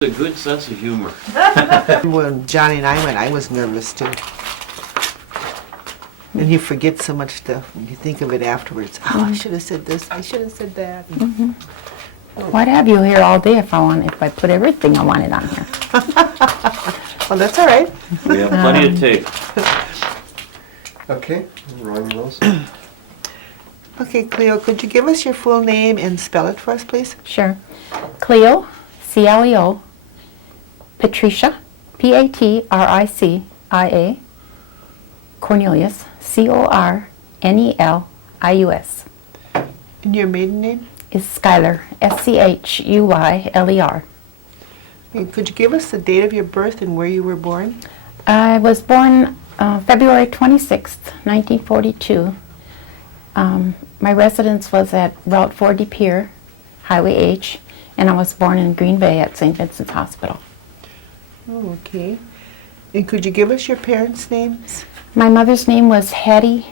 A good sense of humor. When Johnny and I went, I was nervous too. And you forget so much stuff when you think of it afterwards. Oh, I should have said this. I should have said that. Why'd have you here all day if I put everything I wanted on here? Well, that's all right. We have plenty of tape. Okay, wrong those. Okay, Cleo, could you give us your full name and spell it for us, please? Sure. Cleo, C-L-E-O, Patricia, P-A-T-R-I-C-I-A, Cornelius, C-O-R-N-E-L-I-U-S. And your maiden name? Is Schuyler, S-C-H-U-Y-L-E-R. And could you give us the date of your birth and where you were born? I was born February 26th, 1942. My residence was at Route 4 De Pere, Highway H, and I was born in Green Bay at St. Vincent's Hospital. Oh, okay. And could you give us your parents' names? My mother's name was Hattie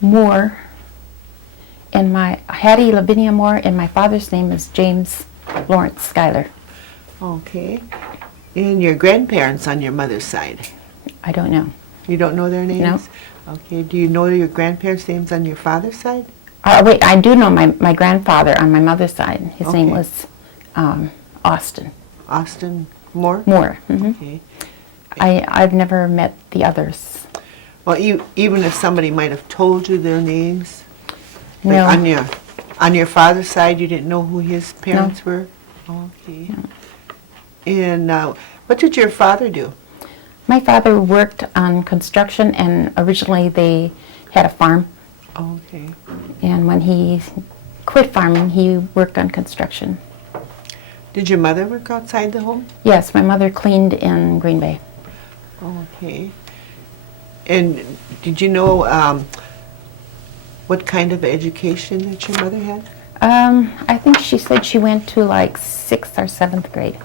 Moore, and Hattie Lavinia Moore, and my father's name is James Lawrence Schuyler. Okay. And your grandparents on your mother's side? I don't know. You don't know their names? No. Okay. Do you know your grandparents' names on your father's side? Wait, I do know my grandfather on my mother's side. His name Okay. was Austin Austin Moore? Moore. Okay. I've never met the others. Well, even if somebody might have told you their names, No. like on your father's side, you didn't know who his parents were? Okay. No. And what did your father do? My father worked on construction, and originally they had a farm. Okay. And when he quit farming, he worked on construction. Did your mother work outside the home? Yes, my mother cleaned in Green Bay. Okay. And did you know what kind of education that your mother had? I think she said she went to like 6th or 7th grade.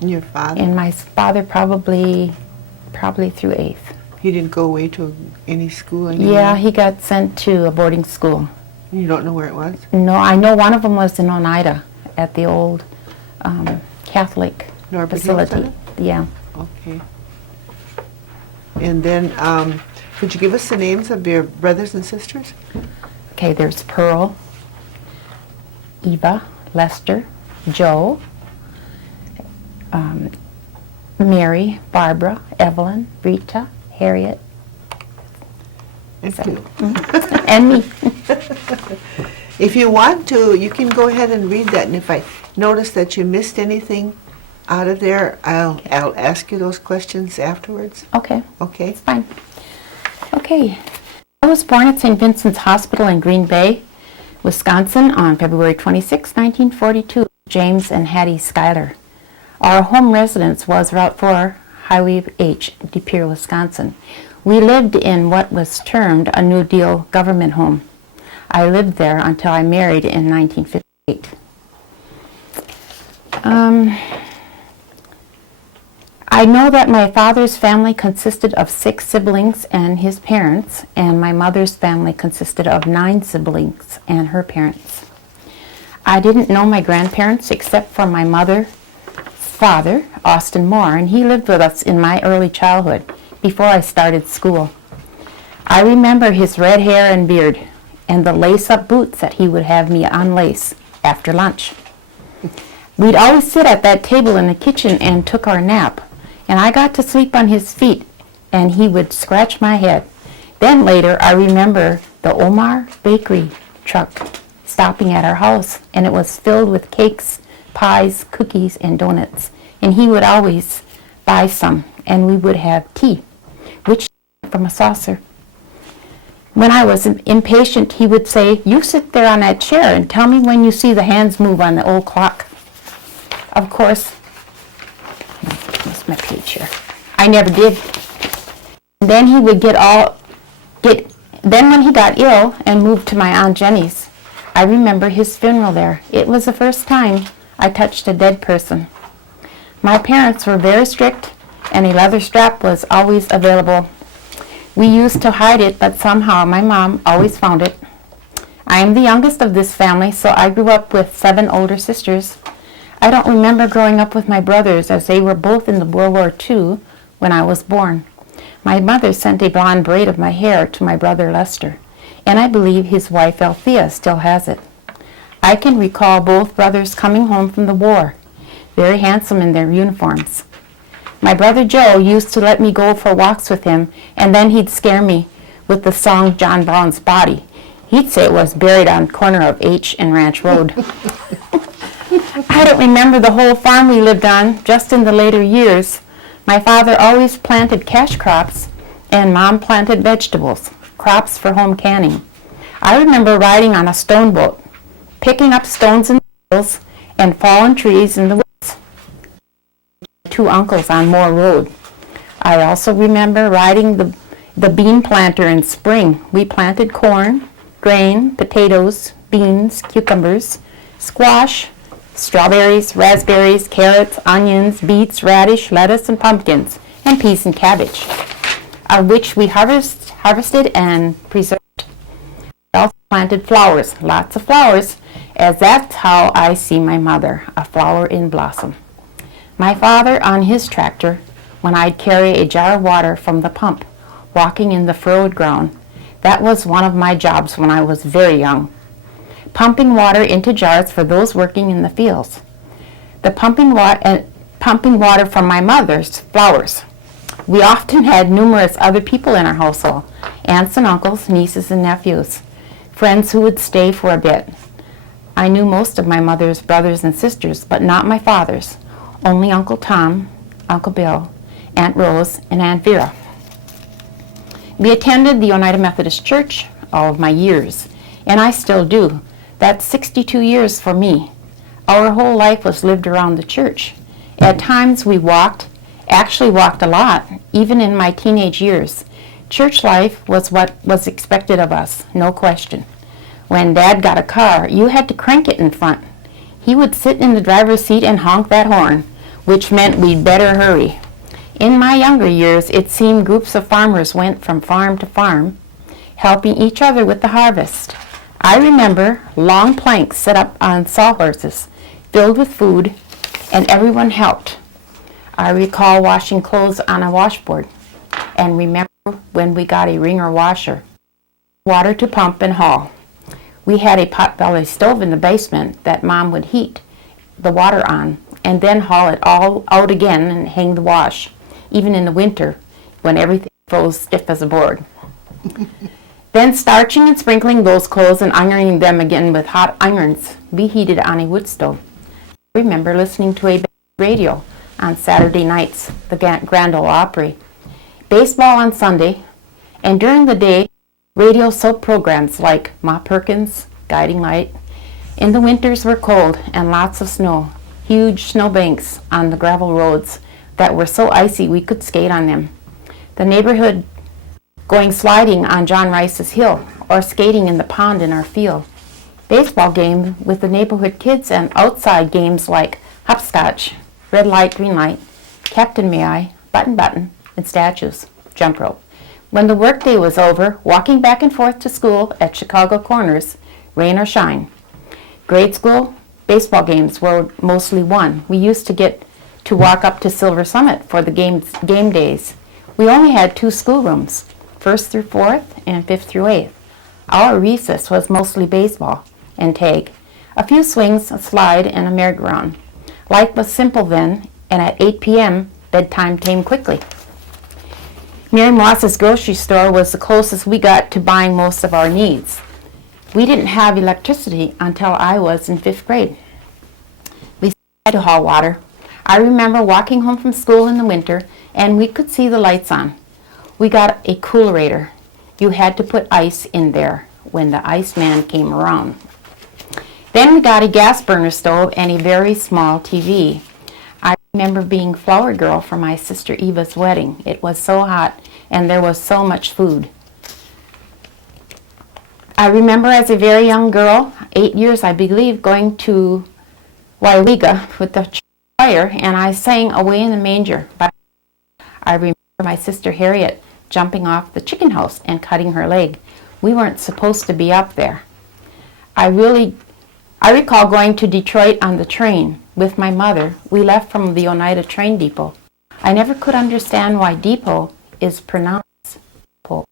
And your father? And my father probably through 8th. He didn't go away to any school anymore? Yeah, he got sent to a boarding school. You don't know where it was? No, I know one of them was in Oneida at the old Catholic Norbert Hill facility. Center? Yeah. Okay. And then, could you give us the names of your brothers and sisters? Okay, there's Pearl, Eva, Lester, Joe, Mary, Barbara, Evelyn, Rita, Harriet, And So- two. and me. If you want to, you can go ahead and read that, and if I notice that you missed anything out of there, I'll ask you those questions afterwards. Okay, Okay? it's fine. Okay. I was born at St. Vincent's Hospital in Green Bay, Wisconsin on February 26, 1942. James and Hattie Schuyler. Our home residence was Route 4, Highway H, De Pere, Wisconsin. We lived in what was termed a New Deal government home. I lived there until I married in 1958. I know that my father's family consisted of 6 siblings and his parents, and my mother's family consisted of 9 siblings and her parents. I didn't know my grandparents except for my mother's father, Austin Moore, and he lived with us in my early childhood before I started school. I remember his red hair and beard and the lace-up boots that he would have me unlace after lunch. We'd always sit at that table in the kitchen and took our nap, and I got to sleep on his feet, and he would scratch my head. Then later, I remember the Omar Bakery truck stopping at our house, and it was filled with cakes, pies, cookies, and donuts. And he would always buy some, and we would have tea, which from a saucer. When I was impatient, he would say, "You sit there on that chair and tell me when you see the hands move on the old clock." Of course, that's my page here. I never did. Then he would then when he got ill and moved to my Aunt Jenny's, I remember his funeral there. It was the first time I touched a dead person. My parents were very strict, and a leather strap was always available. We used to hide it, but somehow my mom always found it. I am the youngest of this family, so I grew up with 7 older sisters. I don't remember growing up with my brothers, as they were both in the World War II when I was born. My mother sent a blonde braid of my hair to my brother Lester, and I believe his wife Althea still has it. I can recall both brothers coming home from the war, very handsome in their uniforms. My brother Joe used to let me go for walks with him, and then he'd scare me with the song John Brown's Body. He'd say it was buried on the corner of H and Ranch Road. I don't remember the whole farm we lived on, just in the later years. My father always planted cash crops, and Mom planted vegetables, crops for home canning. I remember riding on a stone boat, picking up stones in the hills and fallen trees in the woods. Two uncles on Moore Road. I also remember riding the bean planter in spring. We planted corn, grain, potatoes, beans, cucumbers, squash, strawberries, raspberries, carrots, onions, beets, radish, lettuce, and pumpkins, and peas and cabbage, of which we harvested and preserved. We also planted flowers, lots of flowers, as that's how I see my mother, a flower in blossom. My father on his tractor, when I'd carry a jar of water from the pump, walking in the furrowed ground. That was one of my jobs when I was very young. Pumping water into jars for those working in the fields. The pumping water from my mother's flowers. We often had numerous other people in our household, aunts and uncles, nieces and nephews, friends who would stay for a bit. I knew most of my mother's brothers and sisters, but not my father's. Only Uncle Tom, Uncle Bill, Aunt Rose, and Aunt Vera. We attended the Oneida Methodist Church all of my years, and I still do. That's 62 years for me. Our whole life was lived around the church. At times we actually walked a lot, even in my teenage years. Church life was what was expected of us, no question. When Dad got a car, you had to crank it in front. He would sit in the driver's seat and honk that horn, which meant we'd better hurry. In my younger years, it seemed groups of farmers went from farm to farm, helping each other with the harvest. I remember long planks set up on sawhorses, filled with food, and everyone helped. I recall washing clothes on a washboard, and remember when we got a wringer washer, water to pump and haul. We had a pot-belly stove in the basement that Mom would heat the water on, and then haul it all out again and hang the wash, even in the winter when everything froze stiff as a board. Then starching and sprinkling those clothes and ironing them again with hot irons we heated on a wood stove. I remember listening to a radio on Saturday nights, the Grand Ole Opry, baseball on Sunday, and during the day, radio soap programs like Ma Perkins, Guiding Light. In the winters were cold and lots of snow, huge snow banks on the gravel roads that were so icy we could skate on them. The neighborhood going sliding on John Rice's hill or skating in the pond in our field. Baseball game with the neighborhood kids and outside games like hopscotch, red light, green light, Captain May I, button, and statues, jump rope. When the workday was over, walking back and forth to school at Chicago Corners, rain or shine. Grade school baseball games were mostly won. We used to get to walk up to Silver Summit for the game days. We only had 2 schoolrooms, 1st through 4th and 5th through 8th. Our recess was mostly baseball and tag, a few swings, a slide, and a merry-go-round. Life was simple then, and at 8 p.m., bedtime came quickly. Mary Moss's grocery store was the closest we got to buying most of our needs. We didn't have electricity until I was in 5th grade. We had to haul water. I remember walking home from school in the winter, and we could see the lights on. We got a coolerator. You had to put ice in there when the iceman came around. Then we got a gas burner stove and a very small TV. I remember being flower girl for my sister Eva's wedding. It was so hot and there was so much food. I remember as a very young girl, 8 years I believe, going to Waiwiga with the choir, and I sang Away in the Manger. But I remember my sister Harriet jumping off the chicken house and cutting her leg. We weren't supposed to be up there. I recall going to Detroit on the train. with my mother, we left from the Oneida train depot. I never could understand why depot is pronounced depot.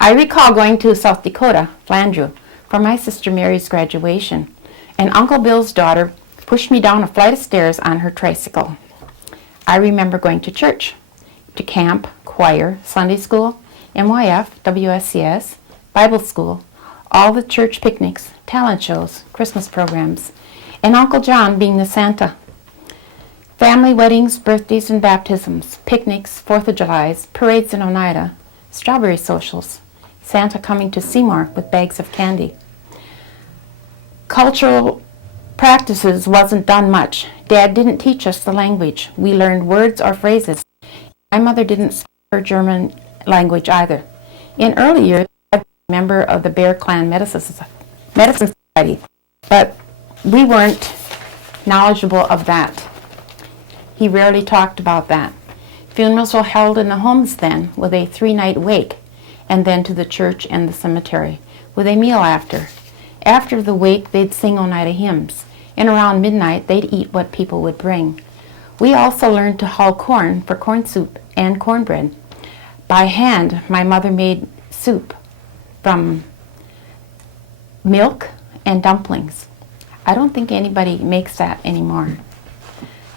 I recall going to South Dakota, Flandreau, for my sister Mary's graduation, and Uncle Bill's daughter pushed me down a flight of stairs on her tricycle. I remember going to church, to camp, choir, Sunday school, MYF, WSCS, Bible school, all the church picnics, talent shows, Christmas programs, and Uncle John being the Santa. Family weddings, birthdays and baptisms, picnics, 4th of July's, parades in Oneida, strawberry socials, Santa coming to Seymour with bags of candy. Cultural practices wasn't done much. Dad didn't teach us the language. We learned words or phrases. My mother didn't speak her German language either. In early years, I was a member of the Bear Clan Medicine Society, but we weren't knowledgeable of that. He rarely talked about that. Funerals were held in the homes then, with a 3-night wake, and then to the church and the cemetery, with a meal after. After the wake, they'd sing Oneida hymns, and around midnight, they'd eat what people would bring. We also learned to hull corn for corn soup and cornbread. By hand, my mother made soup from milk and dumplings. I don't think anybody makes that anymore.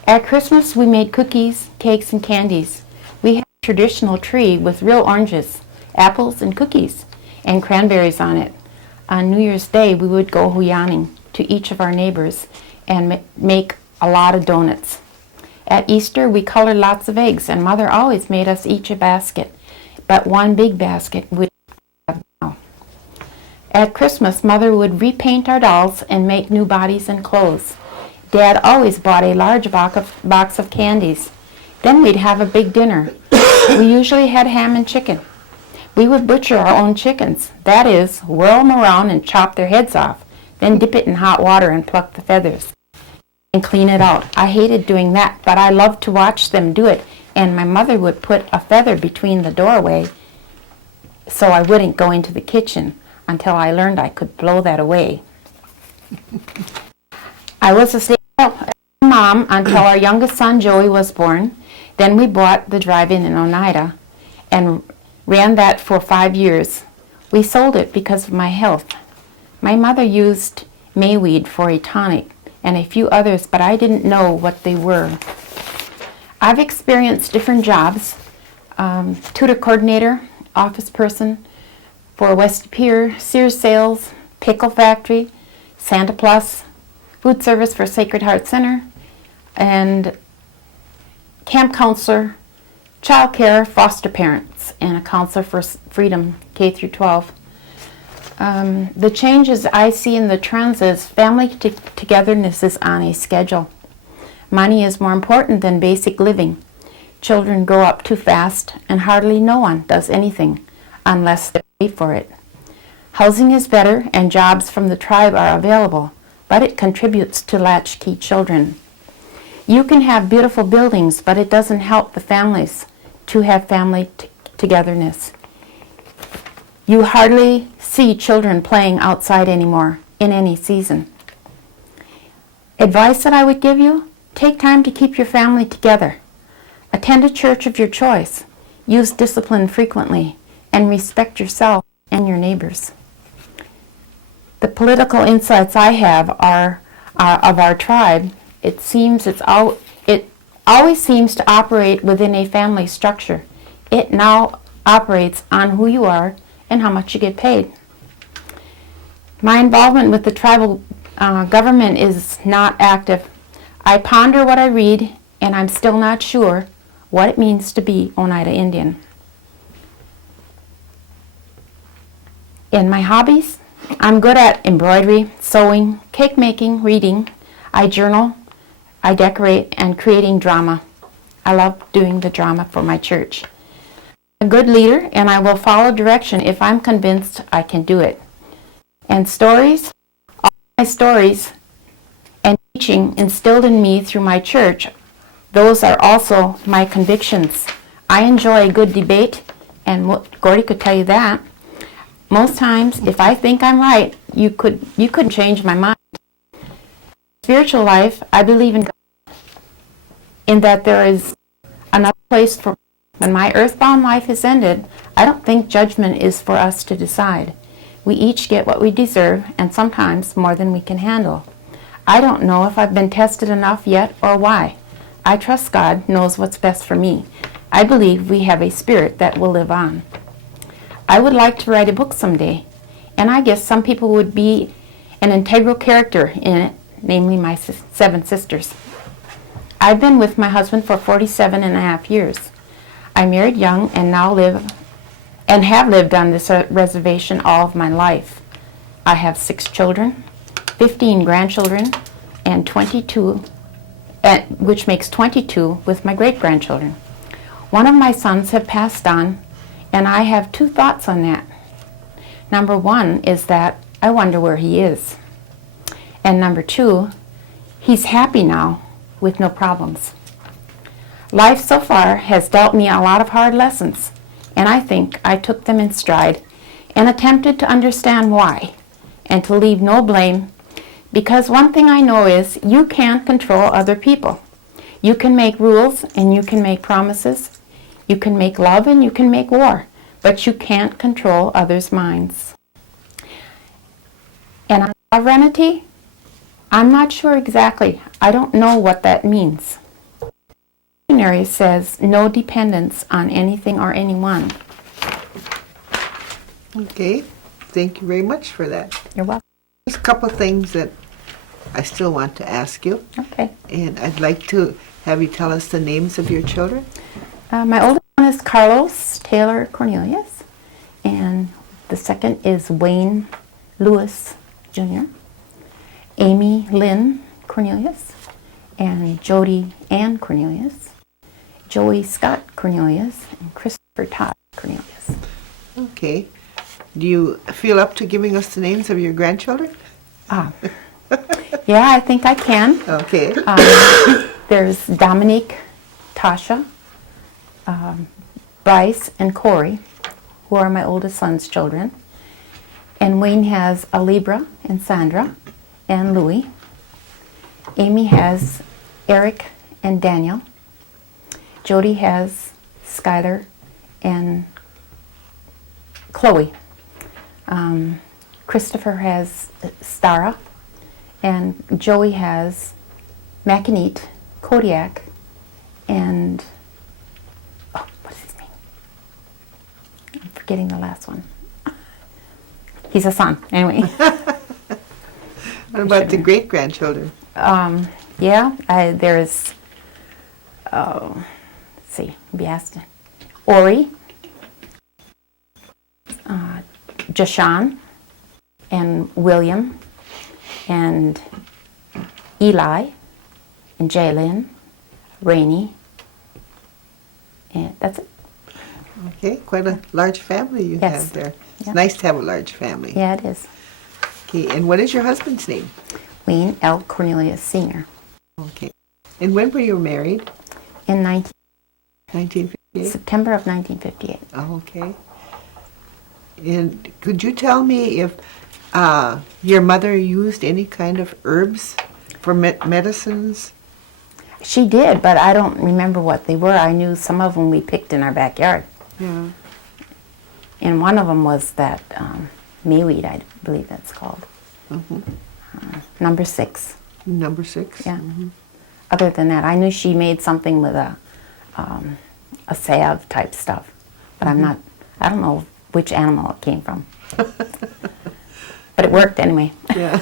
At Christmas, we made cookies, cakes, and candies. We had a traditional tree with real oranges, apples, and cookies, and cranberries on it. On New Year's Day, we would go huyaning to each of our neighbors and make a lot of donuts. At Easter, we colored lots of eggs, and Mother always made us each a basket, but one big basket we have now. At Christmas, Mother would repaint our dolls and make new bodies and clothes. Dad always bought a large box of candies. Then we'd have a big dinner. We usually had ham and chicken. We would butcher our own chickens. That is, whirl them around and chop their heads off, then dip it in hot water and pluck the feathers and clean it out. I hated doing that, but I loved to watch them do it, and my mother would put a feather between the doorway so I wouldn't go into the kitchen until I learned I could blow that away. I was a stay-at-home mom until our youngest son Joey was born. Then we bought the drive-in in Oneida and ran that for 5 years. We sold it because of my health. My mother used mayweed for a tonic and a few others, but I didn't know what they were. I've experienced different jobs, tutor coordinator, office person for West Pier, Sears Sales, Pickle Factory, Santa Plus, food service for Sacred Heart Center, and camp counselor, child care, foster parents, and a counselor for Freedom K through 12. The changes I see in the trends is family togetherness is on a schedule. Money is more important than basic living. Children grow up too fast and hardly no one does anything unless they pay for it. Housing is better and jobs from the tribe are available, but it contributes to latchkey children. You can have beautiful buildings, but it doesn't help the families to have family togetherness. You hardly see children playing outside anymore in any season. Advice that I would give you, take time to keep your family together. Attend a church of your choice. Use discipline frequently and respect yourself and your neighbors. The political insights I have are of our tribe. It always seems to operate within a family structure. It now operates on who you are and how much you get paid. My involvement with the tribal government is not active. I ponder what I read, and I'm still not sure what it means to be Oneida Indian. In my hobbies, I'm good at embroidery, sewing, cake making, reading. I journal, I decorate, and creating drama. I love doing the drama for my church. I'm a good leader, and I will follow direction if I'm convinced I can do it. And stories, all my stories and teaching instilled in me through my church, those are also my convictions. I enjoy a good debate, and Gordy could tell you that. Most times, if I think I'm right, you couldn't change my mind. spiritual life, I believe in God, in that there is another place for when my earthbound life is ended. I don't think judgment is for us to decide. We each get what we deserve, and sometimes more than we can handle. I don't know if I've been tested enough yet or why. I trust God knows what's best for me. I believe we have a spirit that will live on. I would like to write a book someday, and I guess some people would be an integral character in it, namely my 7 sisters. I've been with my husband for 47 and a half years. I married young and now have lived on this reservation all of my life. I have 6 children, 15 grandchildren, and 22, which makes 22 with my great-grandchildren. One of my sons have passed on, and I have 2 thoughts on that. Number 1 is that I wonder where he is. And number 2, he's happy now with no problems. Life so far has dealt me a lot of hard lessons, and I think I took them in stride and attempted to understand why and to leave no blame, because one thing I know is you can't control other people. You can make rules and you can make promises. You can make love and you can make war, but you can't control others' minds. And on sovereignty, I'm not sure exactly. I don't know what that means. The dictionary says no dependence on anything or anyone. Okay, thank you very much for that. You're welcome. There's a couple of things that I still want to ask you, Okay. and I'd like to have you tell us the names of your children. My oldest one is Carlos Taylor Cornelius, and the second is Wayne Lewis Jr., Amy Lynn Cornelius, and Jody Ann Cornelius, Joey Scott Cornelius, and Christopher Todd Cornelius. Okay. Do you feel up to giving us the names of your grandchildren? Yeah, I think I can. Okay. There's Dominique, Tasha, Bryce, and Corey, who are my oldest son's children. And Wayne has Alibra and Sandra and Louie. Amy has Eric and Daniel. Jody has Skylar and Chloe. Christopher has Stara, and Joey has Macaneet, Kodiak, and what's his name? I'm forgetting the last one. He's a son, anyway. What about the great-grandchildren? Yeah, there's, let's see, be asked. Ori, Jashan, and William, and Eli, and Jalen, Rainey, and that's it. Okay, quite a large family you Yes. have there. It's Yeah. nice to have a large family. Yeah, it is. Okay, and what is your husband's name? Wayne L. Cornelius Sr. Okay. And when were you married? in 1958? September of 1958. Oh, okay. And could you tell me if your mother used any kind of herbs for medicines? She did, but I don't remember what they were. I knew some of them we picked in our backyard. Yeah. And one of them was that mayweed, I believe that's called. Number 6. Number 6? Yeah. Other than that, I knew she made something with a salve type stuff, but I don't know which animal it came from. But it worked anyway. Yeah.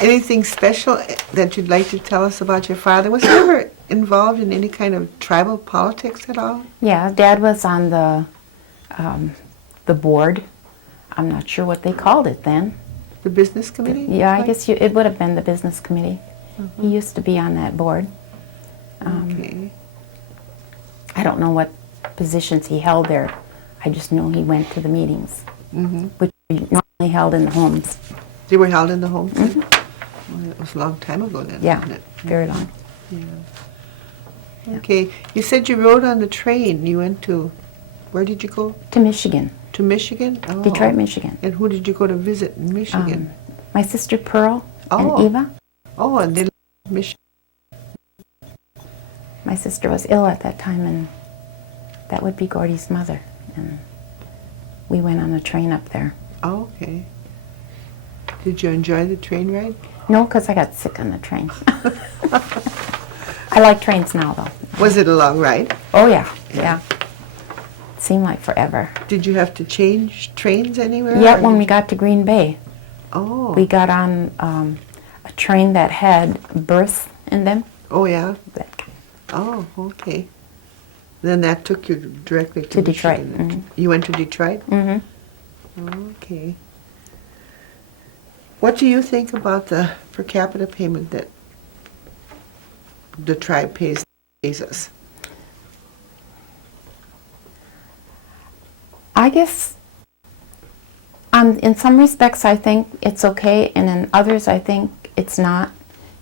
Anything special that you'd like to tell us about your father? Was he ever involved in any kind of tribal politics at all? Yeah, Dad was on the board. I'm not sure what they called it then. The business committee? Yeah, I guess it would have been the business committee. He used to be on that board. Okay. I don't know what positions he held there. I just know he went to the meetings, which we normally held in the homes. They were held in the home? Well, that was a long time ago then, Yeah, wasn't it? very long. Yeah. Okay. You said you rode on the train. You went to, where did you go? To Michigan, To Michigan? Oh. Detroit, Michigan. And who did you go to visit in Michigan? My sister Pearl Oh. and Eva. Oh, and they live in Michigan. My sister was ill at that time, and that would be Gordy's mother. And we went on a train up there. Oh, okay. Did you enjoy the train ride? No, because I got sick on the train. I like trains now, though. Was it a long ride? Oh, yeah, yeah. It seemed like forever. Did you have to change trains anywhere? Yet or when did we you- got to Green Bay, Oh. we got on a train that had berths in them. Oh, yeah. That- Oh, okay. Then that took you directly to To Detroit, Michigan. mhm. You went to Detroit? Mhm. Okay. What do you think about the per capita payment that the tribe pays us? I guess in some respects I think it's okay, and in others I think it's not,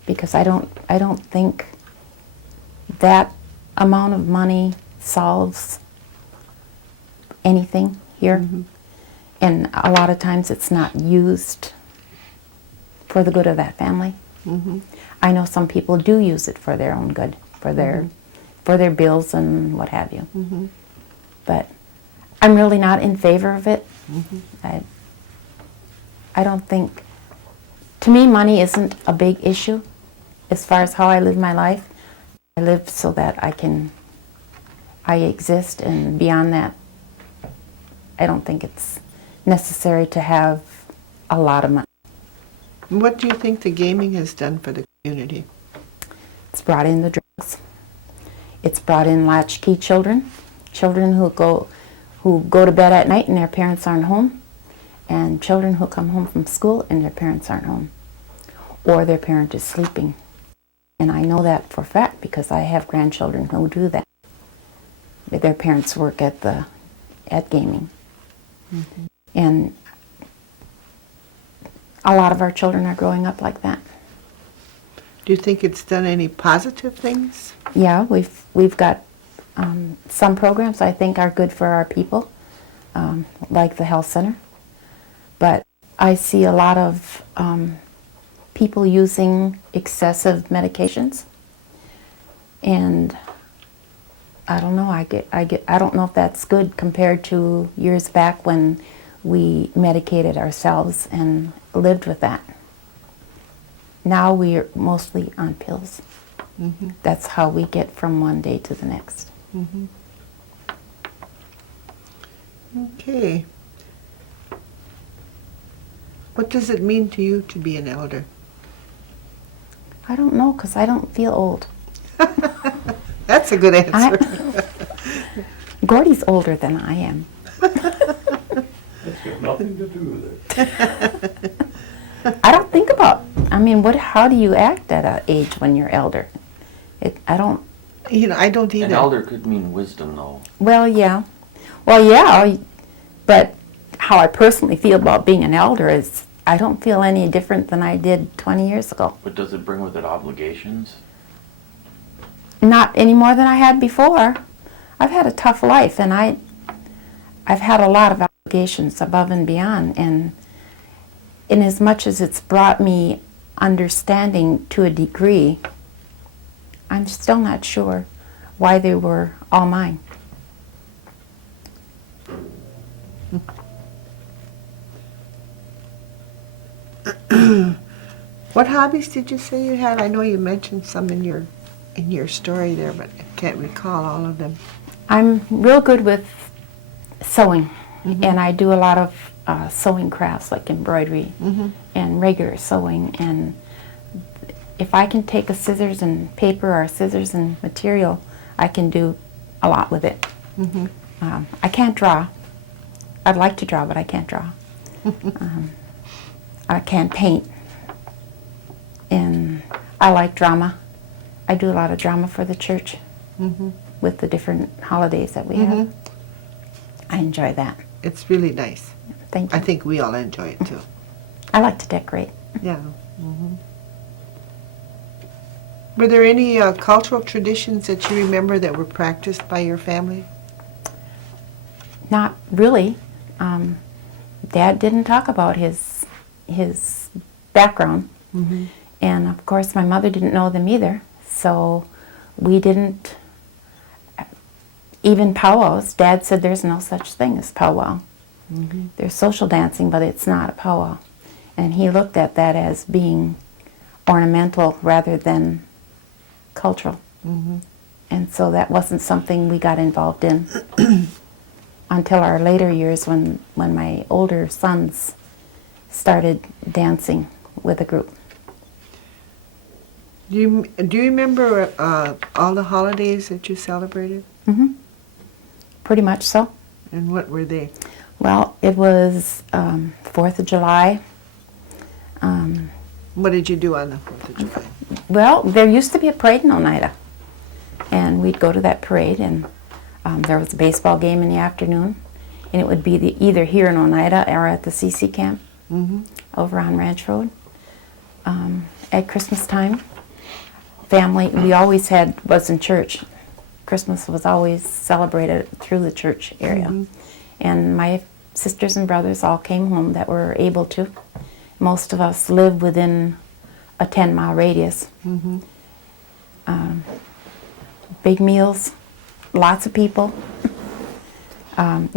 because I don't think that amount of money solves anything here. And a lot of times it's not used for the good of that family. I know some people do use it for their own good, for their bills and what have you. But I'm really not in favor of it. I don't think, to me, money isn't a big issue as far as how I live my life. I live so that I exist, and beyond that, I don't think it's necessary to have a lot of money. What do you think the gaming has done for the community? It's brought in the drugs. It's brought in latchkey children, children who go to bed at night and their parents aren't home, and children who come home from school and their parents aren't home, or their parent is sleeping. And I know that for a fact because I have grandchildren who do that. Their parents work at gaming. And a lot of our children are growing up like that. Do you think it's done any positive things? Yeah, we've got some programs I think are good for our people, like the health center. But I see a lot of people using excessive medications, and I don't know. I don't know if that's good compared to years back when we medicated ourselves and lived with that. Now we're mostly on pills. That's how we get from one day to the next. Okay. What does it mean to you to be an elder? I don't know, because I don't feel old. That's a good answer. Gordy's older than I am. That's got nothing to do with it. I don't think about, how do you act at an age when you're elder? I don't, I don't either. An elder could mean wisdom, though. well, yeah, but how I personally feel about being an elder is I don't feel any different than I did 20 years ago. But does it bring with it obligations? Not any more than I had before. I've had a tough life, and I've had a lot of obligations above and beyond, and in as much as it's brought me understanding to a degree, I'm still not sure why they were all mine. What hobbies did you say you had? I know you mentioned some in your story there, but I can't recall all of them. I'm real good with sewing, and I do a lot of sewing crafts like embroidery and regular sewing, and if I can take a scissors and paper or scissors and material, I can do a lot with it. I can't draw. I'd like to draw, but I can't draw. I can't paint. And I like drama. I do a lot of drama for the church with the different holidays that we have. I enjoy that. It's really nice. Thank you. I think we all enjoy it too. I like to decorate. Yeah. Were there any cultural traditions that you remember that were practiced by your family? Not really. Dad didn't talk about his background. Mm-hmm. And of course, my mother didn't know them either. So we didn't, even powwows, Dad said there's no such thing as powwow. Mm-hmm. There's social dancing, but it's not a powwow. And he looked at that as being ornamental rather than cultural. Mm-hmm. And so that wasn't something we got involved in until our later years when my older sons started dancing with a group. Do you remember all the holidays that you celebrated? Hmm. Pretty much so. And what were they? Well, it was 4th of July. What did you do on the 4th of July? Well, there used to be a parade in Oneida. And we'd go to that parade, and there was a baseball game in the afternoon. And it would be either here in Oneida or at the CC camp Mm-hmm. over on Ranch Road. At Christmas time, family, we always was in church. Christmas was always celebrated through the church area. Mhm. And my sisters and brothers all came home that were able to. Most of us lived within a 10-mile radius. Mm-hmm. Big meals, lots of people.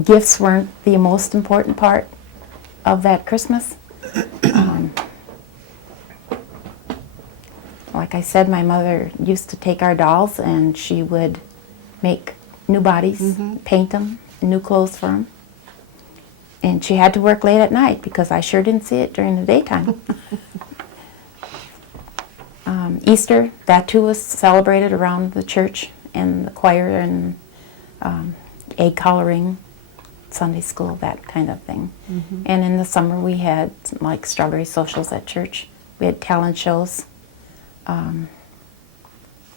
Gifts weren't the most important part of that Christmas. Like I said, my mother used to take our dolls and she would make new bodies, Mhm. paint them, new clothes for them. And she had to work late at night because I sure didn't see it during the daytime. Easter, that too was celebrated around the church and the choir and egg coloring, Sunday school, that kind of thing. Mhm. And in the summer we had like strawberry socials at church. We had talent shows.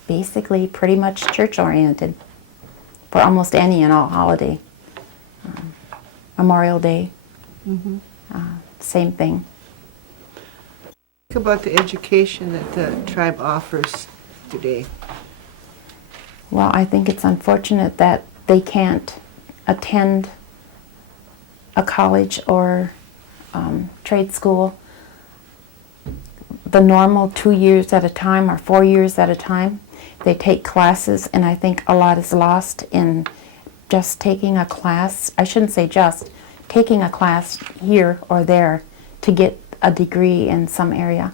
Basically pretty much church oriented for almost any and all holiday. Memorial Day, Mm-hmm. same thing. Think about the education that the tribe offers today. Well, I think it's unfortunate that they can't attend a college or trade school the normal 2 years at a time or 4 years at a time. They take classes, and I think a lot is lost in just taking a class. I shouldn't say just, taking a class here or there to get a degree in some area.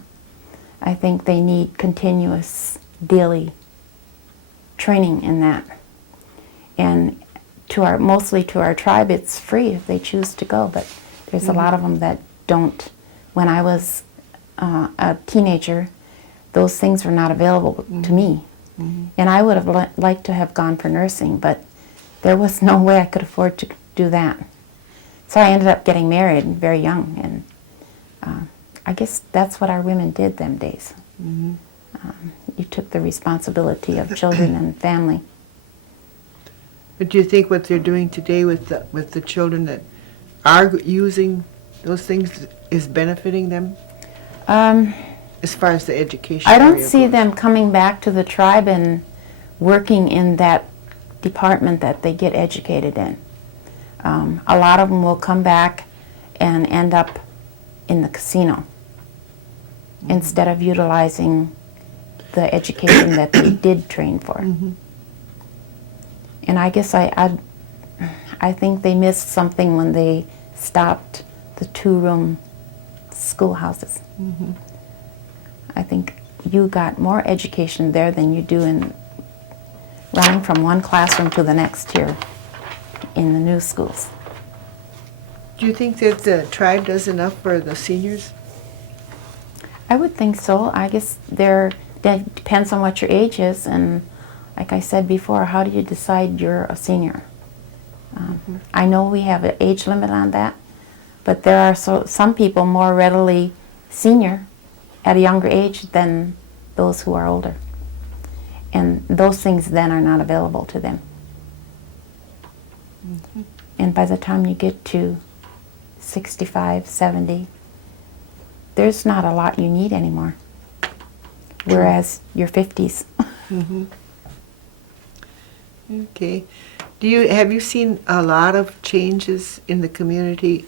I think they need continuous daily training in that. And mostly to our tribe, it's free if they choose to go, but there's a lot of them that don't. When I was a teenager, those things were not available to me. Mm-hmm. And I would have liked to have gone for nursing, but there was no way I could afford to do that. So I ended up getting married very young, and I guess that's what our women did them days. Mm-hmm. You took the responsibility of children and family. But do you think what they're doing today with the children that are using those things is benefiting them as far as the education? I don't area see goes? them coming back to the tribe and working in that department that they get educated in. A lot of them will come back and end up in the casino instead of utilizing the education that they did train for. Mhm. And I guess I think they missed something when they stopped the 2-room schoolhouses. Mhm. I think you got more education there than you do in running from one classroom to the next here in the new schools. Do you think that the tribe does enough for the seniors? I would think so. I guess that depends on what your age is, and like I said before, how do you decide you're a senior? I know we have an age limit on that, but there are some people more readily senior at a younger age than those who are older. And those things then are not available to them. And by the time you get to 65, 70, there's not a lot you need anymore. Whereas your 50s. Mm-hmm. Okay. Have you seen a lot of changes in the community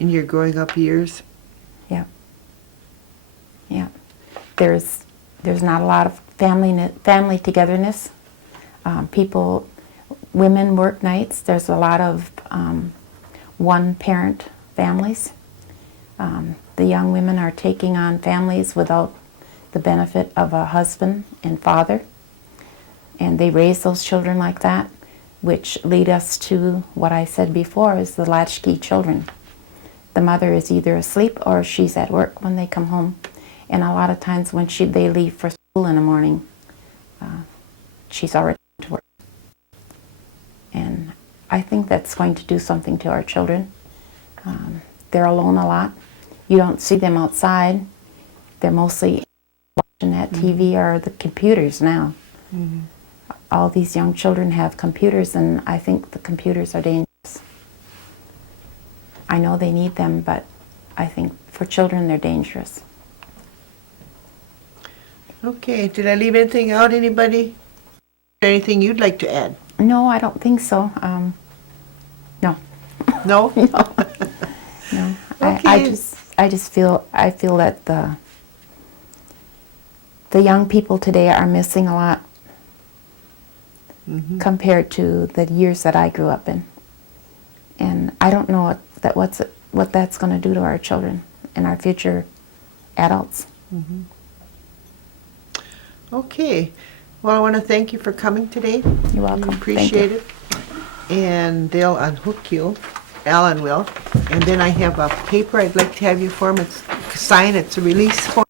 in your growing up years? Yeah. Yeah. There's not a lot of family togetherness. People, women work nights. There's a lot of one-parent families. The young women are taking on families without the benefit of a husband and father. And they raise those children like that, which lead us to what I said before is the latchkey children. The mother is either asleep or she's at work when they come home. And a lot of times when they leave for school in the morning, she's already to work. And I think that's going to do something to our children. They're alone a lot. You don't see them outside. They're mostly watching that TV or the computers now. Mm-hmm. All these young children have computers, and I think the computers are dangerous. I know they need them, but I think for children they're dangerous. Okay, did I leave anything out, anybody? Anything you'd like to add? No, I don't think so. No. No? No. No. Okay. I just feel that the young people today are missing a lot compared to the years that I grew up in. And I don't know what that's going to do to our children and our future adults. Mm-hmm. Okay. Well, I want to thank you for coming today. You're welcome. We appreciate it. And they'll unhook you. Alan will. And then I have a paper I'd like to have you sign. It's a release form.